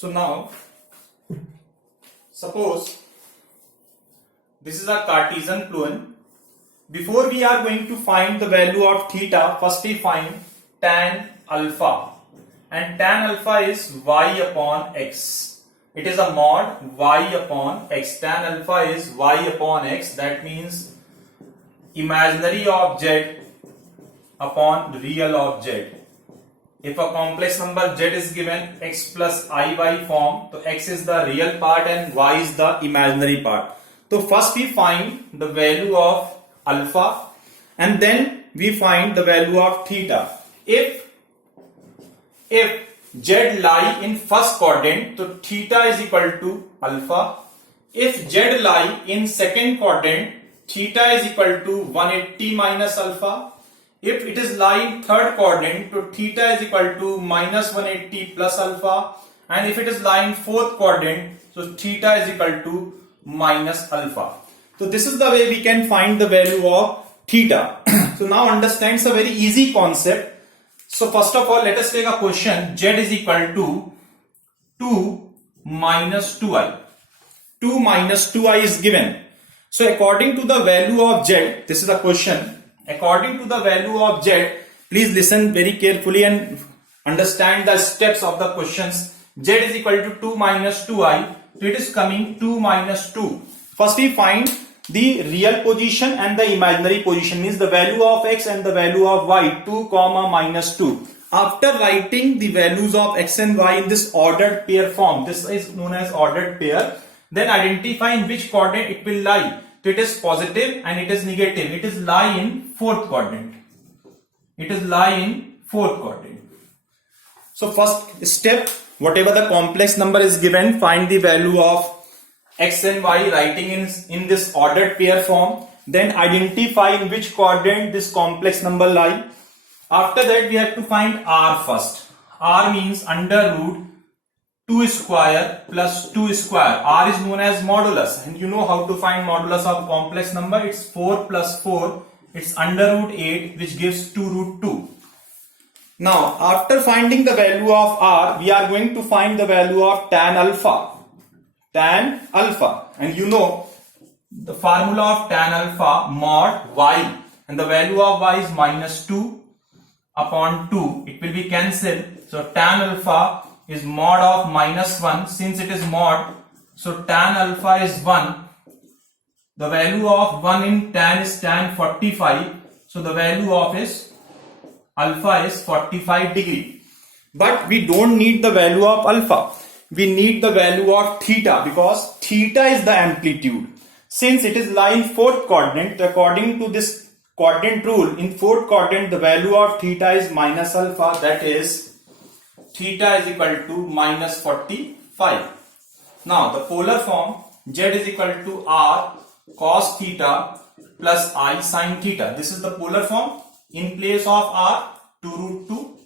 So now, suppose this is a Cartesian fluent. Before we are going to find the value of theta, first we find tan alpha, and tan alpha is y upon x. It is a mod y upon x. Tan alpha is y upon x. That means imaginary of z upon real of z. If a complex number z is given x plus iy form, so x is the real part and y is the imaginary part. So first we find the value of alpha and then we find the value of theta. If z lie in first quadrant, so theta is equal to alpha. If z lie in second quadrant, theta is equal to 180 minus alpha. If it is lie in third quadrant, so theta is equal to minus 180 plus alpha. And if it is lie in fourth quadrant, so theta is equal to minus alpha. So this is the way we can find the value of theta. So now understand, it's a very easy concept. So first of all, let us take a question. Z is equal to 2 minus 2i. 2 minus 2i is given. So according to the value of z, this is a question. According to the value of z, please listen very carefully and understand the steps of the questions. Z is equal to 2 minus 2i. So it is coming 2 minus 2. First we find the real position and the imaginary position, means the value of x and the value of y, 2 comma minus 2. After writing the values of x and y in this ordered pair form, this is known as ordered pair, then identify in which quadrant it will lie. So it is positive and it is negative. It is lie in fourth quadrant. It is lie in fourth quadrant. So first step, whatever the complex number is given, find the value of x and y writing in this ordered pair form. Then identify in which quadrant this complex number lie. After that we have to find r first. R means under root 2 square plus 2 square. R is known as modulus, and you know how to find modulus of complex number. It's 4 plus 4. It's under root 8, which gives 2 root 2. Now after finding the value of r, we are going to find the value of tan alpha. Tan alpha, and you know the formula of tan alpha, mod y, and the value of y is minus 2 upon 2. It will be cancelled. So tan alpha is mod of minus 1. Since it is mod, so tan alpha is 1. The value of 1 in tan is tan 45. So the value of is alpha is 45 degree. But we don't need the value of alpha. We need the value of theta, because theta is the amplitude. Since it is lie in fourth quadrant, according to this quadrant rule, in fourth quadrant the value of theta is minus alpha, that is theta is equal to minus 45. Now the polar form, z is equal to r cos theta plus I sin theta. This is the polar form. In place of r, 2 root 2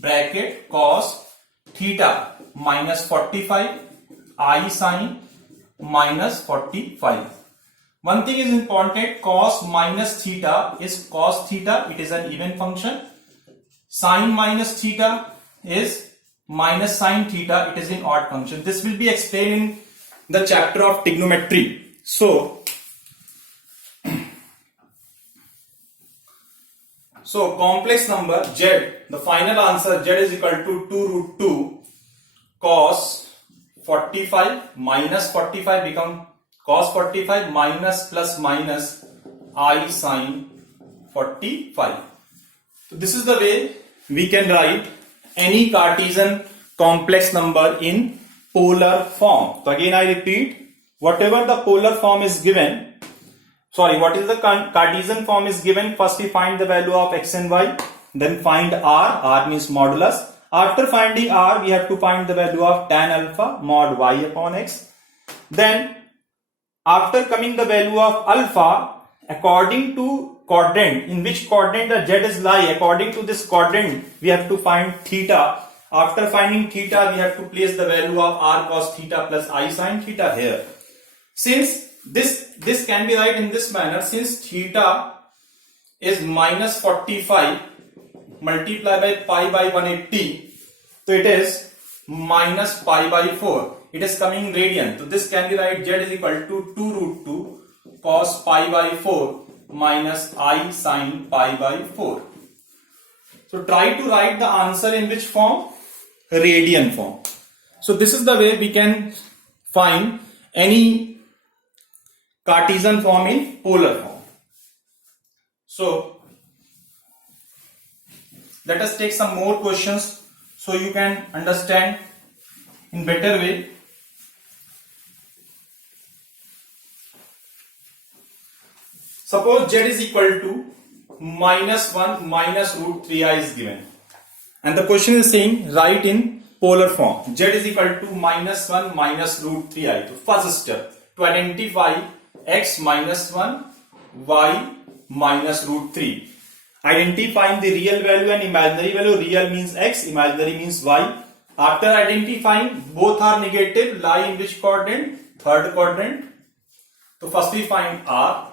bracket cos theta minus 45 I sin minus 45. One thing is important, cos minus theta is cos theta, it is an even function. Sin minus theta is minus sin theta, it is an odd function. This will be explained in the chapter of trigonometry. So complex number z, the final answer z is equal to 2 root 2 cos 45 minus 45 become cos 45 minus plus minus I sin 45. So this is the way we can write any Cartesian complex number in polar form. So again I repeat, whatever the polar form is given, what is the Cartesian form is given, first we find the value of x and y, then find r means modulus. After finding r, we have to find the value of tan alpha, mod y upon x. Then after coming the value of alpha, according to quadrant, in which quadrant the z is lie, according to this quadrant we have to find theta. After finding theta, we have to place the value of r cos theta plus I sin theta here. Since this can be written in this manner, since theta is minus 45 multiplied by pi by 180, so it is minus pi by 4. It is coming in radian. So this can be write z is equal to 2 root 2 cos pi by 4 minus I sin pi by 4. So try to write the answer in which form? Radian form. So this is the way we can find any Cartesian form in polar form. So let us take some more questions so you can understand in better way. Suppose z is equal to minus 1 minus root 3i is given, and the question is saying write in polar form. Z is equal to minus 1 minus root 3i. So first step to identify x minus 1, y minus root 3. Identifying the real value and imaginary value. Real means x, imaginary means y. After identifying both are negative, lie in which quadrant? Third quadrant. So first we find r.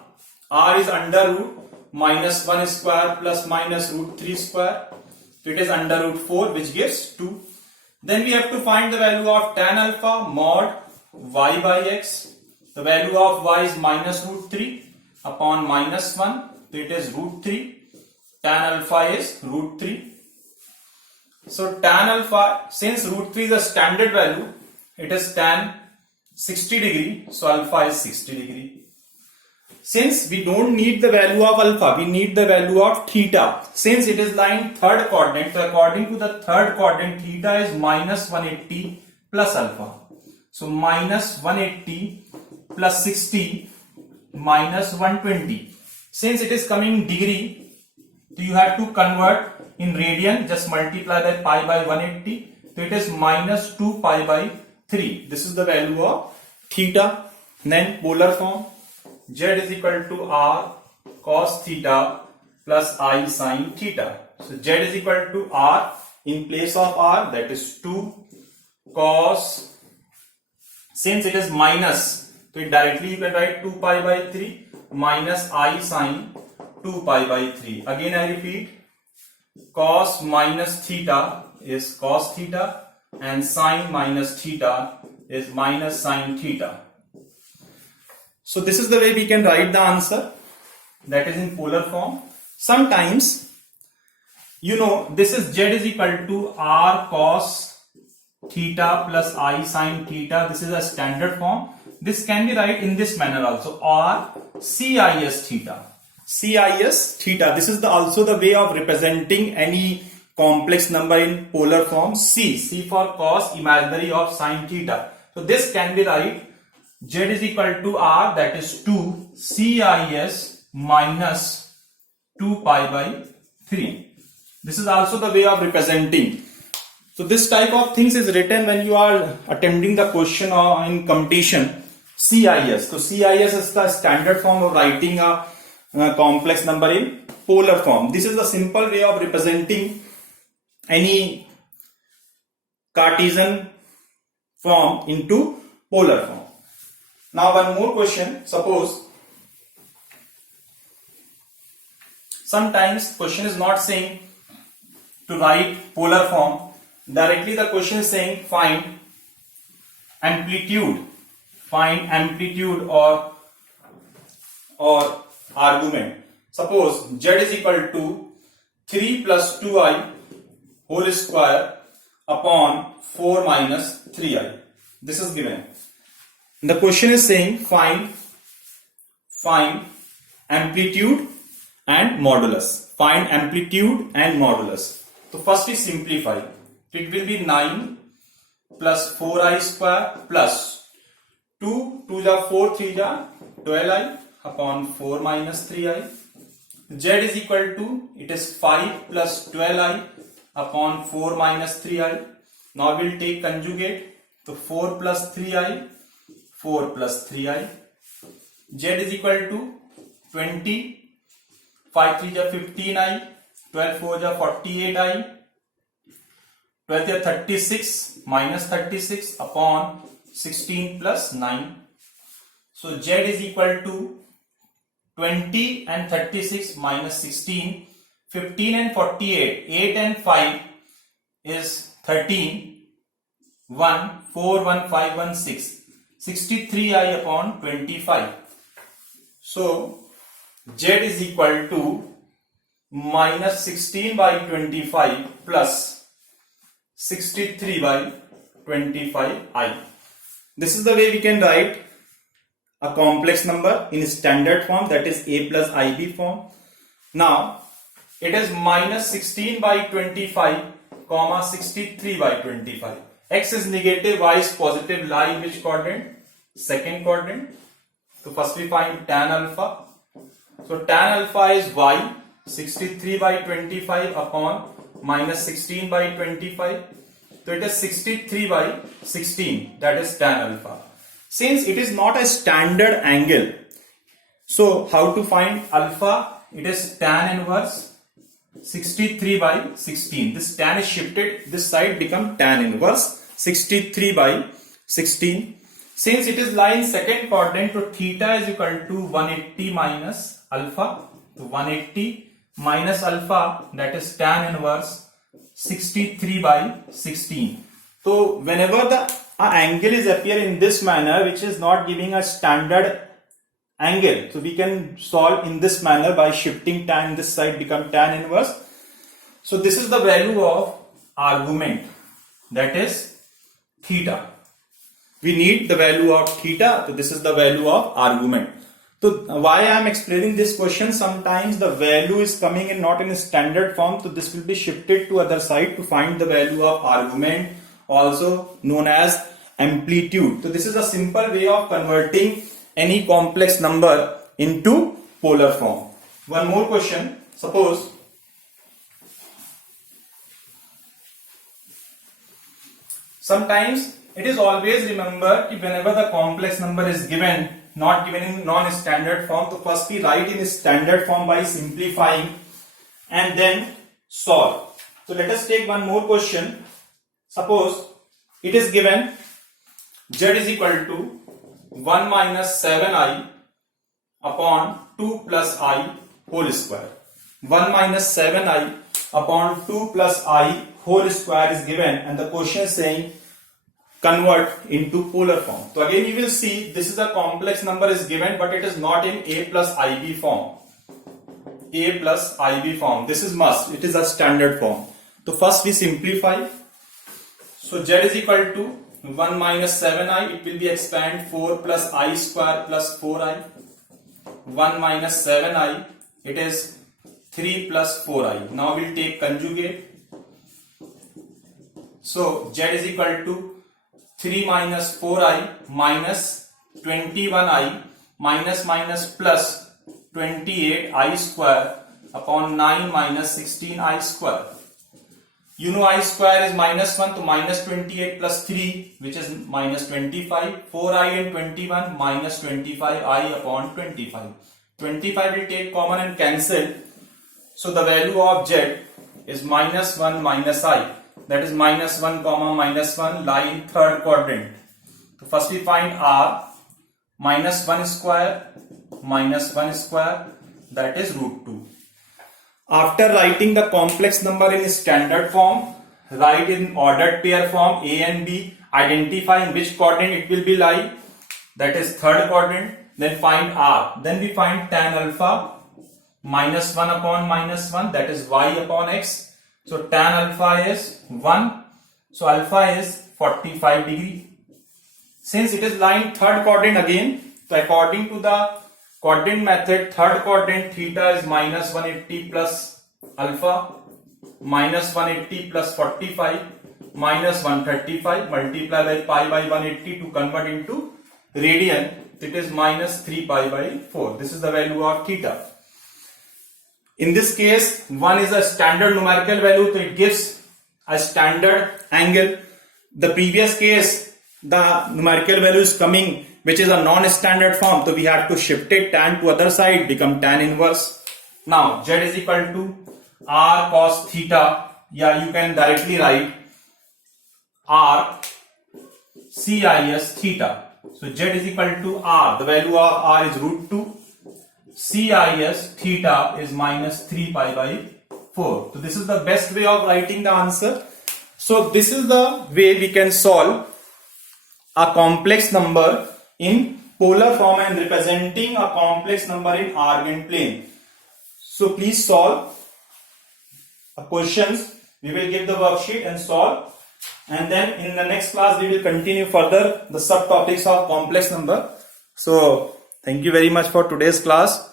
R is under root minus 1 square plus minus root 3 square. So it is under root 4, which gives 2. Then we have to find the value of tan alpha mod y by x. The value of y is minus root 3 upon minus 1. So it is root 3. Tan alpha is root 3. So tan alpha, since root 3 is a standard value, it is tan 60 degree. So alpha is 60 degree. Since we don't need the value of alpha, we need the value of theta. Since it is lying third quadrant, so according to the third quadrant, theta is minus 180 plus alpha. So minus 180 plus 60 minus 120. Since it is coming degree, so you have to convert in radian, just multiply that pi by 180. So it is minus 2 pi by 3. This is the value of theta. Then polar form. Z is equal to r cos theta plus I sin theta. So Z is equal to r in place of r, that is 2 cos, since it is minus, so directly you can write 2 pi by 3 minus I sin 2 pi by 3. Again I repeat, cos minus theta is cos theta and sin minus theta is minus sin theta. So this is the way we can write the answer, that is in polar form. Sometimes, you know, this is z is equal to r cos theta plus I sin theta. This is a standard form. This can be write in this manner also, or cis theta. Cis theta. This is also the way of representing any complex number in polar form. C for cos, imaginary of sin theta. So this can be write z is equal to r, that is 2 cis minus 2 pi by 3. This is also the way of representing. So this type of things is written when you are attempting the question or in competition. CIS. So CIS is the standard form of writing a complex number in polar form. This is a simple way of representing any Cartesian form into polar form. Now one more question. Suppose sometimes question is not saying to write polar form. Directly the question is saying find amplitude. Find amplitude or argument. Suppose z is equal to 3 plus 2i whole square upon 4 minus 3i. This is given. The question is saying find amplitude and modulus. Find amplitude and modulus. So first we simplify. It will be 9 plus 4i square plus 2 ja 4 3 ja 12i upon 4 minus 3i. Z is equal to, it is 5 plus 12i upon 4 minus 3i. Now we will take conjugate. So 4 plus 3i, 4 plus 3i. Z is equal to 20, 5 3 ja 15i, 12 4 ja 48i, 12 ja 36 minus 36 upon 16 plus 9. So Z is equal to 20 and 36 minus 16, 15 and 48, 8 and 5 is 13, 141,516. 63i upon 25. So Z is equal to minus 16 by 25 plus 63 by 25i. This is the way we can write a complex number in standard form, that is a plus ib form. Now it is minus 16 by 25 comma 63 by 25. X is negative, y is positive, lie in which quadrant? Second quadrant. So first we find tan alpha. So tan alpha is y, 63 by 25 upon minus 16 by 25. So it is 63 by 16, that is tan alpha. Since it is not a standard angle, so how to find alpha? It is tan inverse 63 by 16. This tan is shifted, this side become tan inverse 63 by 16. Since it is lying second quadrant, so theta is equal to 180 minus alpha. So 180 minus alpha, that is tan inverse 63 by 16. So whenever the angle is appear in this manner, which is not giving a standard angle, so we can solve in this manner by shifting tan, this side become tan inverse. So this is the value of argument, that is theta. We need the value of theta, so this is the value of argument. So why I am explaining this question, sometimes the value is coming in not in a standard form, so this will be shifted to other side to find the value of argument, also known as amplitude. So this is a simple way of converting any complex number into polar form. One more question. Suppose sometimes it is always remember whenever the complex number is given, not given in non-standard form, so first we write in standard form by simplifying and then solve. So let us take one more question. Suppose it is given z is equal to 1 minus 7i upon 2 plus I whole square. 1 minus 7i upon 2 plus I whole square is given, and the question is saying convert into polar form. So again you will see this is a complex number is given, but it is not in a plus ib form. A plus ib form. This is must. It is a standard form. So first we simplify. So z is equal to 1 minus 7i. It will be expand 4 plus I square plus 4i. 1 minus 7i. It is 3 plus 4i. Now we'll take conjugate. So z is equal to 3 minus 4i minus 21i minus minus plus 28i square upon 9 minus 16i square. You know I square is minus 1, so minus 28 plus 3, which is minus 25. 4i and 21 minus 25i upon 25. 25 will take common and cancel. So the value of z is minus 1 minus I. That is minus 1 comma minus 1 lie in third quadrant. So first we find r, minus 1 square minus 1 square, that is root 2. After writing the complex number in standard form, write in ordered pair form a and b, identify in which quadrant it will be lie, that is third quadrant, then find r. Then we find tan alpha minus 1 upon minus 1, that is y upon x. So tan alpha is 1, so alpha is 45 degree. Since it is lying third quadrant again, so according to the quadrant method, third quadrant theta is minus 180 plus alpha, minus 180 plus 45, minus 135, multiply by pi by 180 to convert into radian, it is minus 3 pi by 4. This is the value of theta. In this case, 1 is a standard numerical value, so it gives a standard angle. The previous case, the numerical value is coming, which is a non-standard form, so we have to shift it tan to other side, become tan inverse. Now z is equal to r cos theta. Yeah, you can directly write r cis theta. So z is equal to r. The value of r is root 2. Cis theta is minus 3 pi by 4. So this is the best way of writing the answer. So this is the way we can solve a complex number in polar form and representing a complex number in Argand plane. So please solve questions. We will give the worksheet and solve, and then in the next class we will continue further the subtopics of complex number. So thank you very much for today's class.